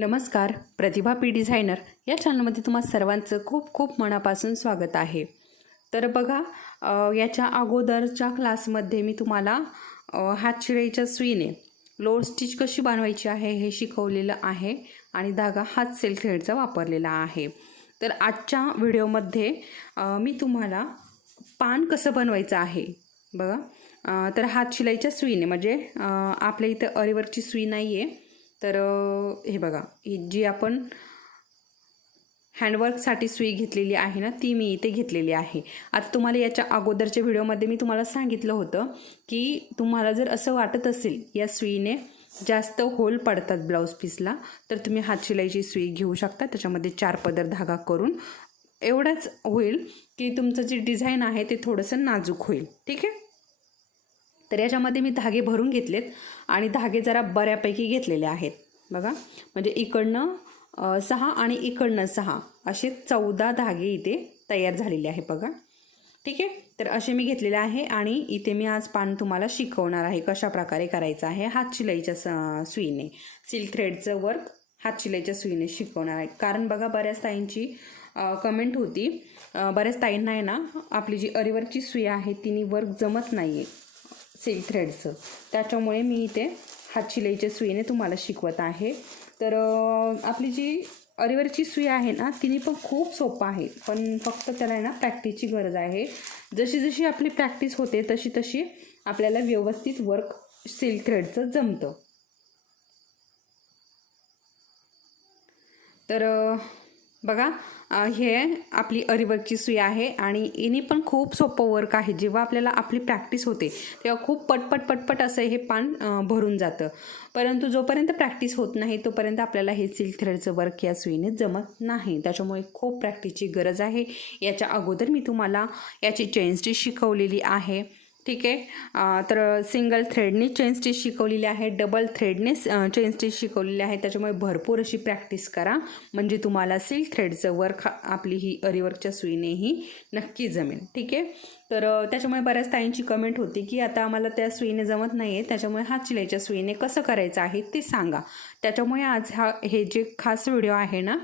नमस्कार प्रतिभा P designer. या चॅनलमध्ये तुम्हा सर्वांचं खूप खूप मनापासून स्वागत आहे. तर बघा याच्या अगोदरच्या क्लासमध्ये मी तुम्हाला अ, हातशिळाईच्या सुईने लोड स्टिच कशी बनवायची आहे हे शिकवलेलं आहे आणि धागा हात सेल थ्रेडचा वापरलेला आहे. तर आजच्या व्हिडिओमध्ये मी तुम्हाला पान कसं बनवायचं आहे बघा. तर हात शिलाईच्या सुईने म्हणजे आपल्या इथं अरिवरची सुई नाही आहे तर हे बघा ही जी आपण हँडवर्कसाठी सुई घेतलेली आहे ना ती मी इथे घेतलेली आहे. आता तुम्हाला याच्या अगोदरच्या व्हिडिओमध्ये मी तुम्हाला सांगितलं होतं की तुम्हाला जर असं वाटत असेल या सुईने जास्त होल पडतात ब्लाऊज पीसला तर तुम्ही हातशिलाईची सुई घेऊ शकता. त्याच्यामध्ये चार पदर धागा करून एवढंच होईल की तुमचं जे डिझाईन आहे ते थोडंसं नाजूक होईल. ठीक आहे? तर याच्यामध्ये मी धागे भरून घेतलेत आणि धागे जरा बऱ्यापैकी घेतलेले आहेत. बघा म्हणजे इकडनं सहा आणि इकडनं सहा असे चौदा धागे इथे तयार झालेले आहे बघा. ठीक आहे? तर असे मी घेतलेले आहे आणि इथे मी आज पान तुम्हाला शिकवणार आहे कशा प्रकारे करायचं आहे हातशिलाईच्या स सुईने. सिल्क थ्रेडचं वर्क हातशिलाईच्या सुईने शिकवणार आहे. कारण बघा बऱ्याच ताईंची कमेंट होती बऱ्याच ताईंना आहे ना आपली जी अरिवर्कची सुई आहे तिने वर्क जमत नाही आहे सिल्क थ्रेडचं त्याच्यामुळे मी इथे हातशिलाईच्या सुईने तुम्हाला शिकवत आहे. तर आपली जी अरिवरची सुई आहे ना तिने पण खूप सोपं आहे. पण फक्त त्याला आहे ना प्रॅक्टिसची गरज आहे. जशी जशी आपली प्रॅक्टिस होते तशी तशी आपल्याला व्यवस्थित वर्क सिल्क थ्रेडचं जमतं. तर बघा हे आपली अरिवर्कची सुई आहे आणि इनी पण खूप सोपं वर्क आहे. जेव्हा आपल्याला आपली प्रॅक्टिस होते तेव्हा खूप पटपट पटपट असं हे पान भरून जातं. परंतु जोपर्यंत प्रॅक्टिस होत नाही तोपर्यंत आपल्याला हे सिल्क थ्रेडचं वर्क या सुईने जमत नाही. त्याच्यामुळे खूप प्रॅक्टिसची गरज आहे. याच्या अगोदर मी तुम्हाला याची चेन स्टिच शिकवलेली आहे ठीक आहे. तर सिंगल थ्रेडने चेन स्टिच शिकवलेली आहे. डबल थ्रेडने चेन स्टिच शिकवलेली आहे. त्याच्यामुळे भरपूर अशी प्रॅक्टिस करा. म्हणजे तुम्हाला सिल्क थ्रेडचं वर्क आपली ही अरीवर्कच्या सुईनेही नक्की जमेल. ठीक आहे? तर त्याच्यामुळे बऱ्याच ताईंची कमेंट होती की आता आम्हाला त्या सुईने जमत नाही आहे त्याच्यामुळे हात शिलाईच्या सुईने कसं करायचं आहे ते सांगा. त्याच्यामुळे आज हा हे जे खास व्हिडिओ आहे ना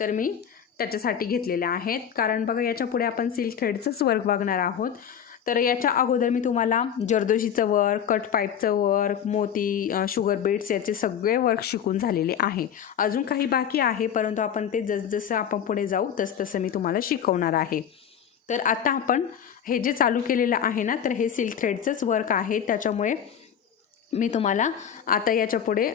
तर मी त्याच्यासाठी घेतलेले आहेत. कारण बघा याच्यापुढे आपण सिल्क थ्रेडचंच वर्क बघणार आहोत. तर याच्या अगोदर मी तुम्हाला जरदोशीचं वर्क कट पाईपचं वर्क मोती शुगर बीट्स याचे सगळे वर्क शिकून झालेले आहे. अजून काही बाकी आहे परंतु आपण ते जसजसं आपण पुढे जाऊ तसतसं मी तुम्हाला शिकवणार आहे. तर आता आपण हे जे चालू केलेलं आहे ना तर हे सिल्क थ्रेडचंच वर्क आहे. त्याच्यामुळे मी तुम्हाला आता याच्यापुढे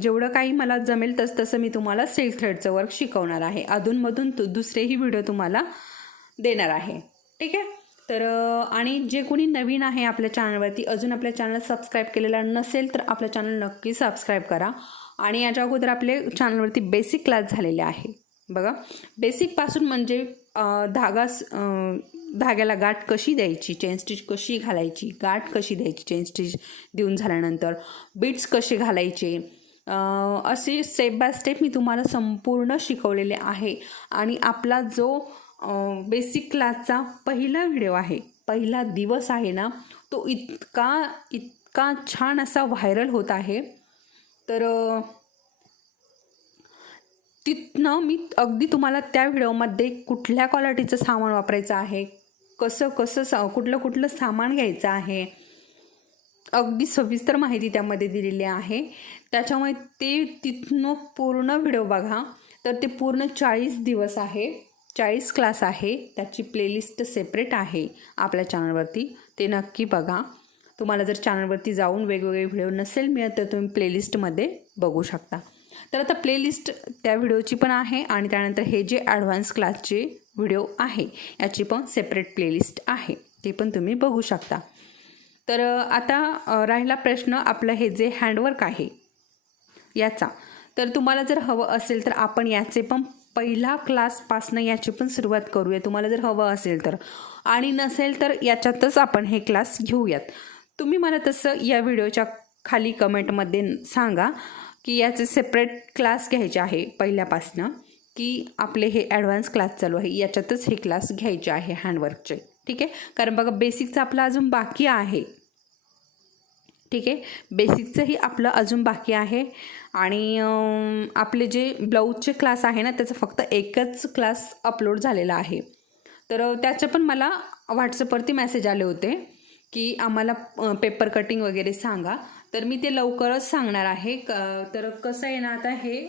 जेवढं काही मला जमेल तस तसं मी तुम्हाला सिल्क थ्रेडचं वर्क शिकवणार आहे. अधूनमधून तु दुसरेही व्हिडिओ तुम्हाला देणार आहे. ठीक आहे? तर आणि जे कोणी नवीन आहे आपल्या चॅनलवरती अजून आपल्या चॅनल सबस्क्राईब केलेलं नसेल तर आपलं चॅनल नक्की सबस्क्राईब करा. आणि याच्या अगोदर आपले चॅनलवरती बेसिक क्लास झालेले आहे. बघा बेसिकपासून म्हणजे धागास धागा धाग्याला गाठ कशी द्यायची? चेन स्टिच कशी घालायची? गाठ कशी द्यायची चेन स्टिच देऊन झाल्यानंतर? बीट्स कसे घालायचे? असे स्टेप बाय स्टेप मी तुम्हाला संपूर्ण शिकवलेले आहे. आणि आपला जो बेसिक क्लासचा पहिला व्हिडिओ आहे. पहिला दिवस आहे ना तो इतका इतका छान असा व्हायरल होत आहे. तर तिथनं मी अगदी तुम्हाला त्या व्हिडिओमध्ये कुठल्या क्वालिटीचं सामान वापरायचं आहे कसं कसं सा कुठलं कुठलं सामान घ्यायचं आहे अगदी सविस्तर माहिती त्यामध्ये दिलेली आहे. त्याच्यामुळे ते तिथनं पूर्ण व्हिडिओ बघा. तर ते पूर्ण चाळीस दिवस आहे. चाळीस क्लास आहे त्याची प्लेलिस्ट सेपरेट आहे आपल्या चॅनलवरती. ते नक्की बघा. तुम्हाला जर चॅनलवरती जाऊन वेगवेगळे व्हिडिओ नसेल मिळत तर तुम्ही प्लेलिस्टमध्ये बघू शकता. तर आता प्लेलिस्ट त्या व्हिडिओची पण आहे आणि त्यानंतर हे जे ॲडव्हान्स क्लासचे व्हिडिओ आहे याची पण सेपरेट प्लेलिस्ट आहे. ते पण तुम्ही बघू शकता. तर आता राहिला प्रश्न आपलं हे जे हँडवर्क आहे याचा. तर तुम्हाला जर हवं असेल तर आपण याचे पण पहिला क्लासपासनं याची पण सुरुवात करूया. तुम्हाला जर हवं असेल तर. आणि नसेल तर याच्यातच आपण हे क्लास घेऊयात. तुम्ही मला तसं या व्हिडिओच्या खाली कमेंटमध्ये सांगा की याचे सेपरेट क्लास घ्यायचे आहे पहिल्यापासनं की आपले हे ॲडव्हान्स क्लास चालू आहे याच्यातच हे क्लास घ्यायचे आहे हँडवर्कचे ठीक आहे? कारण बघा बेसिकचं आपला अजून बाकी आहे. ठीक आहे. बेसिकचंही आपलं अजून बाकी आहे. आणि आपले जे ब्लाऊजचे क्लास आहे ना त्याचा फक्त एकच क्लास अपलोड झालेला आहे. तर त्याचे पण मला व्हॉट्सअपवरती मेसेज आले होते की आम्हाला पेपर कटिंग वगैरे सांगा. तर मी ते लवकरच सांगणार आहे. क तर कसं आहे ना आता हे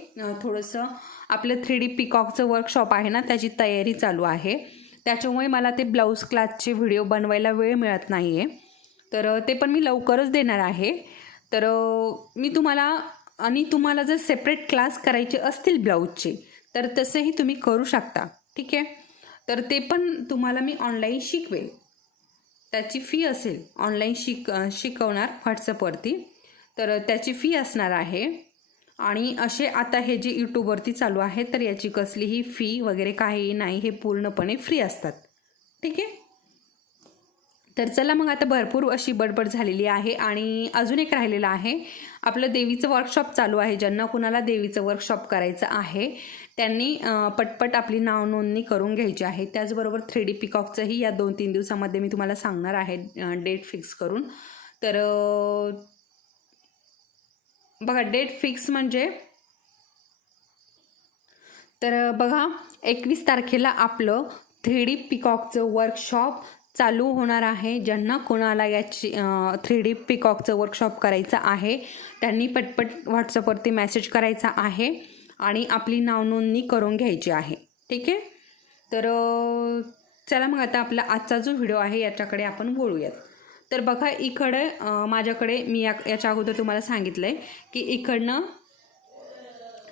थोडंसं आपलं थ्री डी पिकॉकचं वर्कशॉप आहे ना त्याची तयारी चालू आहे. त्याच्यामुळे मला ते ब्लाऊज क्लासचे व्हिडिओ बनवायला वेळ मिळत नाही आहे तर ते पण मी लवकरच देणार आहे. तर मी तुम्हाला आणि तुम्हाला जर सेपरेट क्लास करायचे असतील ब्लाऊजचे तर तसेही तुम्ही करू शकता. ठीक आहे? तर ते पण तुम्हाला मी ऑनलाईन शिकवेल. त्याची फी असेल ऑनलाईन शिक शिकवणार व्हॉट्सअपवरती. तर त्याची फी असणार आहे. आणि असे आता हे जे यूट्यूबवरती चालू आहे तर याची कसलीही फी वगैरे काही नाही हे पूर्णपणे फ्री असतात. ठीक आहे? तर चला मग आता भरपूर अशी बडबड झालेली आहे आणि अजून एक राहिलेलं आहे. आपलं देवीचं वर्कशॉप चालू आहे. ज्यांना कुणाला देवीचं वर्कशॉप करायचं आहे त्यांनी पटपट आपली नाव नोंदणी करून घ्यायची आहे. त्याचबरोबर थ्री डी पिकॉकचंही या दोन तीन दिवसामध्ये मी तुम्हाला सांगणार आहे डेट फिक्स करून. तर बघा डेट फिक्स म्हणजे तर बघा एकवीस तारखेला आपलं थ्री डी पिकॉकचं वर्कशॉप चालू होणार आहे ज्यांना कोणाला याची थ्री डी पिकॉकचं वर्कशॉप करायचं आहे त्यांनी पटपट व्हॉट्सअपवरती मेसेज करायचा आहे आणि आपली नावनोंदणी करून घ्यायची आहे. ठीक आहे? तर चला मग आता आपला आजचा जो व्हिडिओ आहे याच्याकडे आपण बोलूयात तर बघा इकडे माझ्याकडे मी या याच्या अगोदर तुम्हाला सांगितलं आहे की इकडनं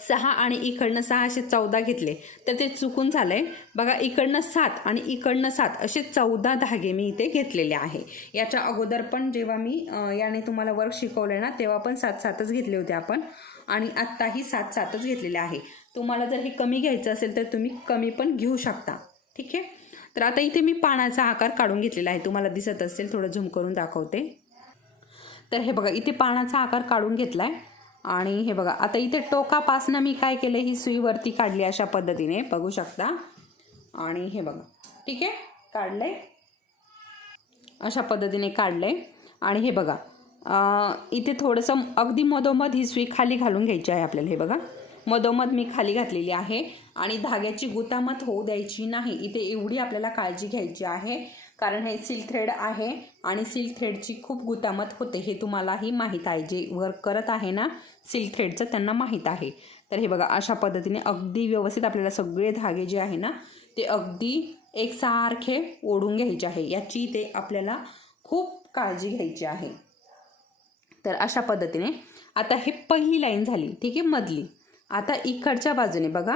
सहा आणि इकडनं सहाशे चौदा घेतले. तर ते चुकून झालं आहे बघा इकडनं सात आणि इकडनं सात असे चौदा धागे मी इथे घेतलेले आहे. याच्या अगोदर पण जेव्हा मी याने तुम्हाला वर्क शिकवलं ना तेव्हा पण सात सातच घेतले होते आपण. आणि आत्ताही सात सातच घेतलेले आहे. तुम्हाला जर हे कमी घ्यायचं असेल तर तुम्ही कमी पण घेऊ शकता. ठीक आहे? तर आता इथे मी पानाचा आकार काढून घेतलेला आहे. तुम्हाला दिसत असेल थोडं झूम करून दाखवते. तर हे बघा इथे पानाचा आकार काढून घेतला आहे आणि हे बघा आता इथे टोकापासनं मी काय केलं ही सुई वरती काढली अशा पद्धतीने बघू शकता. आणि हे बघा ठीक आहे? काढलंय. अशा पद्धतीने काढलंय. आणि हे बघा इथे थोडंसं अगदी मधोमध ही सुई खाली घालून घ्यायची आहे आपल्याला हे बघा. मधोमध मी खाली घातलेली आहे आणि धाग्याची गुतामत होऊ द्यायची नाही. इथे एवढी आपल्याला काळजी घ्यायची आहे. कारण हे सिल्क थ्रेड आहे आणि सिल्क थ्रेडची खूप गुतामत होते हे तुम्हालाही माहीत आहे. जे वर्क करत आहे ना सिल्क थ्रेडचं त्यांना माहीत आहे. तर हे बघा अशा पद्धतीने अगदी व्यवस्थित आपल्याला सगळे धागे जे आहे ना ते अगदी एकसारखे ओढून घ्यायचे आहे. याची ते आपल्याला खूप काळजी घ्यायची आहे. तर अशा पद्धतीने आता हे पहिली लाईन झाली ठीक आहे मधली. आता इकडच्या बाजूने बघा.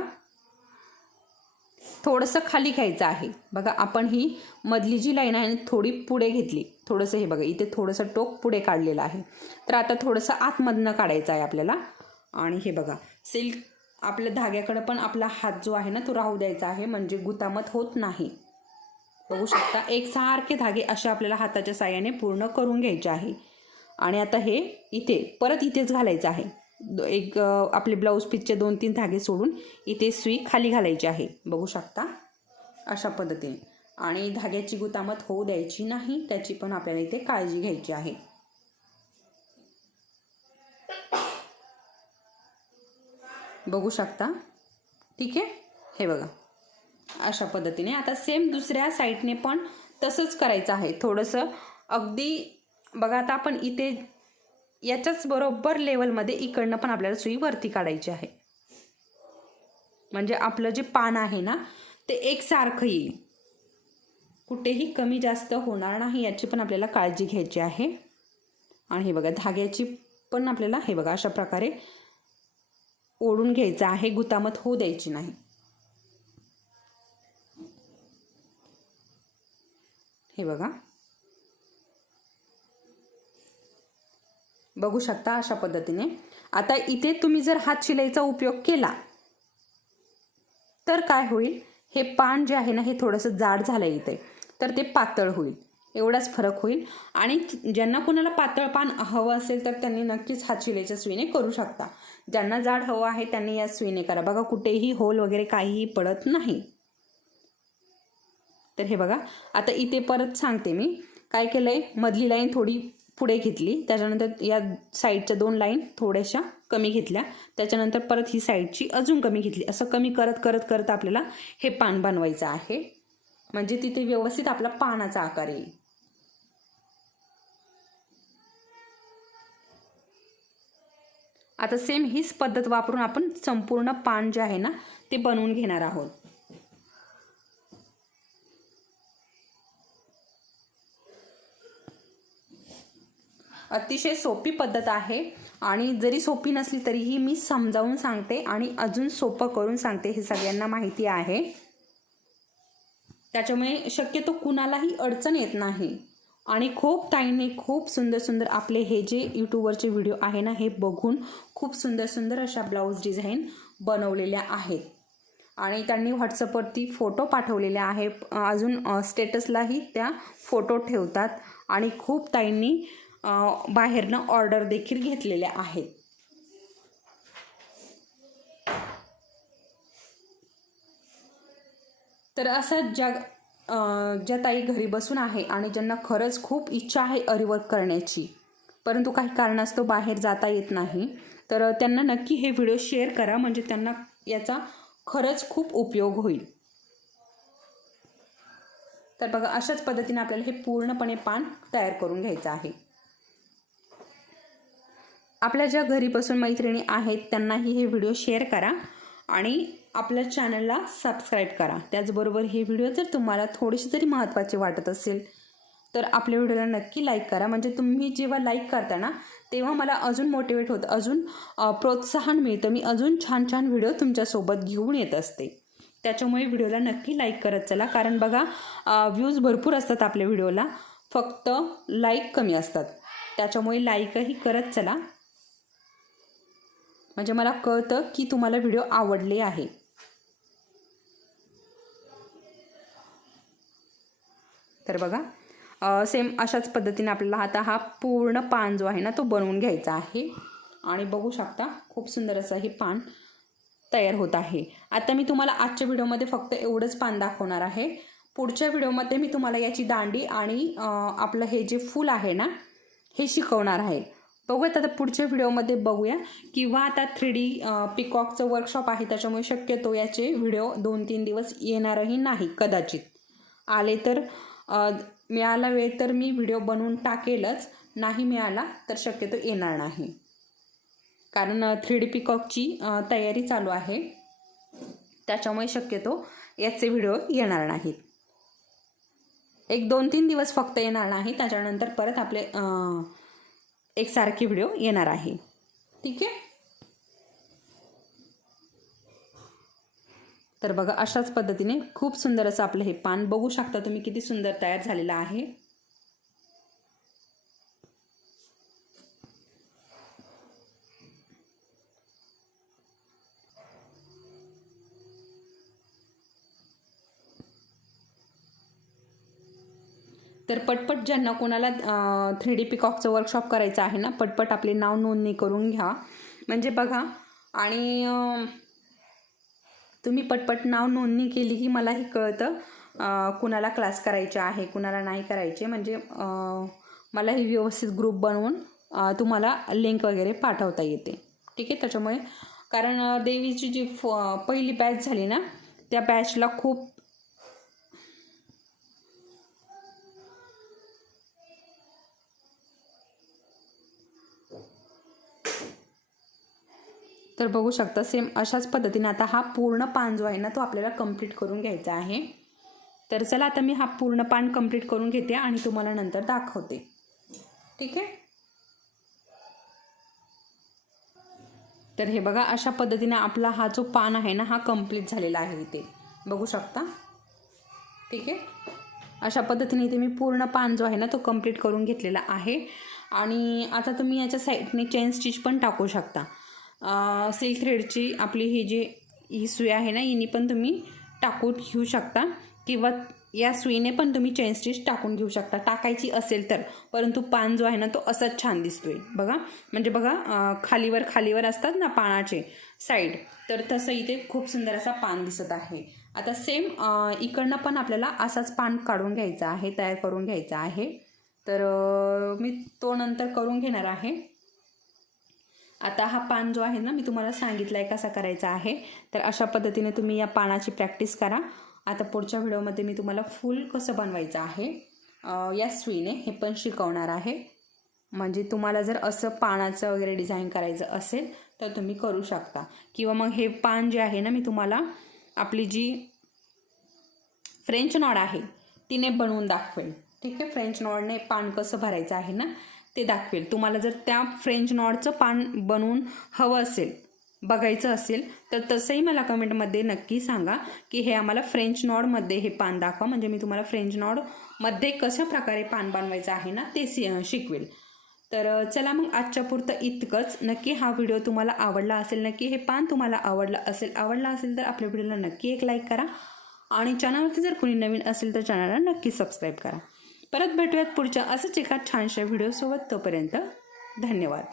थोडंसं खाली घ्यायचं आहे. बघा आपण ही मधली जी लाईन आहे थोडी पुढे घेतली. थोडंसं हे बघा इथे थोडंसं टोक पुढे काढलेलं आहे. तर आता थोडंसं आतमधनं काढायचं आहे आपल्याला. आणि हे बघा सिल्क आपल्या धाग्याकडं पण आपला हात जो आहे ना तो राहू द्यायचा आहे म्हणजे गुतामत होत नाही. बघू शकता एक सारखे धागे असे आपल्याला हाताच्या साह्याने पूर्ण करून घ्यायचे आहे. आणि आता हे इथे परत इथेच घालायचं आहे. एक आपले ब्लाऊज पीसचे दोन तीन धागे सोडून इथे सुई खाली घालायची आहे. बघू शकता? अशा पद्धतीने. आणि धाग्याची गुतामत होऊ द्यायची नाही त्याची पण आपल्याला इथे काळजी घ्यायची आहे. बघू शकता? ठीक आहे? हे बघा. अशा पद्धतीने. आता सेम दुसऱ्या साईडने पण तसंच करायचं आहे. थोडंसं अगदी बघा आता आपण इथे याच्याच बरोबर लेवलमध्ये इकडनं पण आपल्याला सुई वरती काढायची आहे. म्हणजे आपलं जे पान आहे ना ते एकसारखं येईल. कुठेही कमी जास्त होणार नाही याची पण आपल्याला काळजी घ्यायची आहे. आणि हे बघा धाग्याची पण आपल्याला हे बघा अशा प्रकारे ओढून घ्यायचं आहे. गुतामत होऊ द्यायची नाही. हे बघा. बघू शकता अशा पद्धतीने. आता इथे तुम्ही जर हात शिलाईचा उपयोग केला तर काय होईल? हे पान जे आहे ना हे थोडंसं जाड झालं इथे. तर ते पातळ होईल. एवढाच फरक होईल. आणि ज्यांना कोणाला पातळ पान हवं असेल तर त्यांनी नक्कीच हात शिलाईच्या सुईने करू शकता. ज्यांना जाड हवं आहे त्यांनी या सुईने करा. बघा कुठेही होल वगैरे काहीही पडत नाही. तर हे बघा. आता इथे परत सांगते मी. काय केलंय? मधली लाईन थोडी पुढे घेतली. त्याच्यानंतर या साईडच्या दोन लाईन थोड्याशा कमी घेतल्या. त्याच्यानंतर परत ही साईडची अजून कमी घेतली. असं कमी करत करत करत आपल्याला हे पान बनवायचं आहे. म्हणजे तिथे व्यवस्थित आपला पानाचा आकार येईल. आता सेम हीच पद्धत वापरून आपण संपूर्ण पान जे आहे ना ते बनवून घेणार आहोत. अतिशय सोपी पद्धत आहे. आणि जरी सोपी नसली तरीही मी समजावून सांगते आणि अजून सोपं करून सांगते हे सगळ्यांना माहिती आहे. त्याच्यामुळे शक्यतो कुणालाही अडचण येत नाही. आणि खूप ताईंनी खूप सुंदर सुंदर आपले हे जे यूट्यूबवरचे व्हिडिओ आहे ना हे बघून खूप सुंदर सुंदर अशा ब्लाऊज डिझाईन बनवलेल्या आहेत. आणि त्यांनी व्हॉट्सअपवरती फोटो पाठवलेले आहे अजून स्टेटसलाही त्या फोटो ठेवतात. आणि खूप ताईंनी बाहेरनं ऑर्डर देखील घेतलेल्या आहेत. तर असं ज्या ज्या ताई घरी बसून आहे आणि ज्यांना खरंच खूप इच्छा आहे अरिवर्क करण्याची परंतु काही कारणास्तव बाहेर जाता येत नाही तर त्यांना नक्की हे व्हिडिओ शेअर करा म्हणजे त्यांना याचा खरंच खूप उपयोग होईल. तर बघा अशाच पद्धतीने आपल्याला हे पूर्णपणे पान तयार करून घ्यायचं आहे. आपल्या ज्या घरी बसून मैत्रिणी आहेत त्यांनाही हे व्हिडिओ शेअर करा आणि आपल्या चॅनलला सबस्क्राईब करा. त्याचबरोबर हे व्हिडिओ जर तुम्हाला थोडेसे जरी महत्त्वाचे वाटत असेल तर आपल्या व्हिडिओला नक्की लाईक करा. म्हणजे तुम्ही जेव्हा लाईक करता ना तेव्हा मला अजून मोटिवेट होतं अजून प्रोत्साहन मिळतं. मी अजून छान छान व्हिडिओ तुमच्यासोबत घेऊन येत असते. त्याच्यामुळे व्हिडिओला नक्की लाईक करत चला. कारण बघा व्ह्यूज भरपूर असतात आपल्या व्हिडिओला. फक्त लाईक कमी असतात. त्याच्यामुळे लाईकही करत चला. म्हणजे मला कळतं की तुम्हाला व्हिडिओ आवडले आहे. तर बघा सेम अशाच पद्धतीने आपल्याला आता हा पूर्ण पान जो आहे ना तो बनवून घ्यायचा आहे. आणि बघू शकता खूप सुंदर असं हे पान तयार होत आहे. आता मी तुम्हाला आजच्या व्हिडिओमध्ये फक्त एवढंच पान दाखवणार आहे. पुढच्या व्हिडिओमध्ये मी तुम्हाला याची दांडी आणि आपलं हे जे फूल आहे ना हे शिकवणार आहे. बघूयात आता पुढच्या व्हिडिओमध्ये बघूया. किंवा आता थ्री डी पिकॉकचं वर्कशॉप आहे त्याच्यामुळे शक्यतो याचे व्हिडिओ दोन तीन दिवस येणारही नाही कदाचित. आले तर मिळाला वेळ तर मी व्हिडिओ बनवून टाकेलच. नाही मिळाला तर शक्यतो येणार नाही. कारण थ्री डी पिकॉकची तयारी चालू आहे. त्याच्यामुळे शक्यतो याचे व्हिडिओ येणार नाहीत. एक दोन तीन दिवस फक्त येणार नाही त्याच्यानंतर परत आपले एकसारखे व्हिडिओ येणार आहे. ठीक आहे? तर बघा अशाच पद्धतीने खूप सुंदर असं आपलं हे पान बघू शकता तुम्ही किती सुंदर तयार झालेलं आहे. तर पटपट ज्यांना कोणाला थ्री डी पिकॉकचं वर्कशॉप करायचं आहे ना पटपट आपले नाव नोंदणी करून घ्या. म्हणजे बघा आणि तुम्ही पटपट नाव नोंदणी केली की मलाही कळतं कुणाला क्लास करायचे आहे कुणाला नाही करायचे. म्हणजे मलाही व्यवस्थित ग्रुप बनवून तुम्हाला लिंक वगैरे पाठवता येते. ठीक आहे? त्याच्यामुळे कारण देवीची जी फ पहिली बॅच झाली ना त्या बॅचला खूप तर बघू शकता सेम अशाच पद्धतीने आता हा पूर्ण पान जो आहे ना तो आपल्याला कंप्लीट करून घ्यायचा आहे. तर चला आता मी हा पूर्ण पान कंप्लीट करून घेते आणि तुम्हाला नंतर दाखवते. ठीक आहे? तर हे बघा अशा पद्धतीने आपला हा जो पान आहे ना हा कंप्लीट झालेला आहे इथे. बघू शकता? ठीक आहे? अशा पद्धतीने इथे मी पूर्ण पान जो आहे ना तो कंप्लीट करून घेतलेला आहे. आणि आता तुम्ही याच्या साईडने चेन स्टिच पण टाकू शकता. सिल्क थ्रेडची आपली ही जी ही सुई आहे ना हिने पण तुम्ही टाकून घेऊ शकता. किंवा या सुईने पण तुम्ही चेन स्टिच टाकून घेऊ शकता. टाकायची असेल तर. परंतु पान जो आहे ना तो असाच छान दिसतोय. बघा. म्हणजे बघा खालीवर खालीवर असतात ना पानाचे साईड तर तसं इथे खूप सुंदर असा पान दिसत आहे. आता सेम इकडनं पण आपल्याला असाच पान काढून घ्यायचा आहे तयार करून घ्यायचा आहे. तर मी तो नंतर करून घेणार आहे. आता हा पान जो आहे ना मी तुम्हाला सांगितला आहे कसा करायचा आहे. तर अशा पद्धतीने तुम्ही या पानाची प्रॅक्टिस करा. आता पुढच्या व्हिडिओमध्ये मी तुम्हाला फूल कसं बनवायचं आहे या सुईने हे पण शिकवणार आहे. म्हणजे तुम्हाला जर असं पानाचं वगैरे डिझाईन करायचं असेल तर तुम्ही करू शकता. किंवा मग हे पान जे आहे ना मी तुम्हाला आपली जी फ्रेंच नॉड आहे तिने बनवून दाखवेल. ठीक आहे फ्रेंच नॉडने पान कसं भरायचं आहे ना ते दाखवेल. तुम्हाला जर त्या फ्रेंच नॉडचं पान बनवून हवं असेल बघायचं असेल तर तसंही मला कमेंटमध्ये नक्की सांगा की हे आम्हाला फ्रेंच नॉडमध्ये हे पान दाखवा. म्हणजे मी तुम्हाला फ्रेंच नॉडमध्ये कशा प्रकारे पान बनवायचं आहे ना ते सि शिकवेल. तर चला मग आजच्या पुरतं इतकंच. नक्की हा व्हिडिओ तुम्हाला आवडला असेल नक्की हे पान तुम्हाला आवडलं असेल आवडला असेल तर आपल्या व्हिडिओला नक्की एक लाईक करा. आणि चॅनलवरती जर कोणी नवीन असेल तर चॅनलला नक्की सबस्क्राईब करा. परत भेटूयात पुढच्या असंच एका छानशा व्हिडिओसोबत तोपर्यंत धन्यवाद.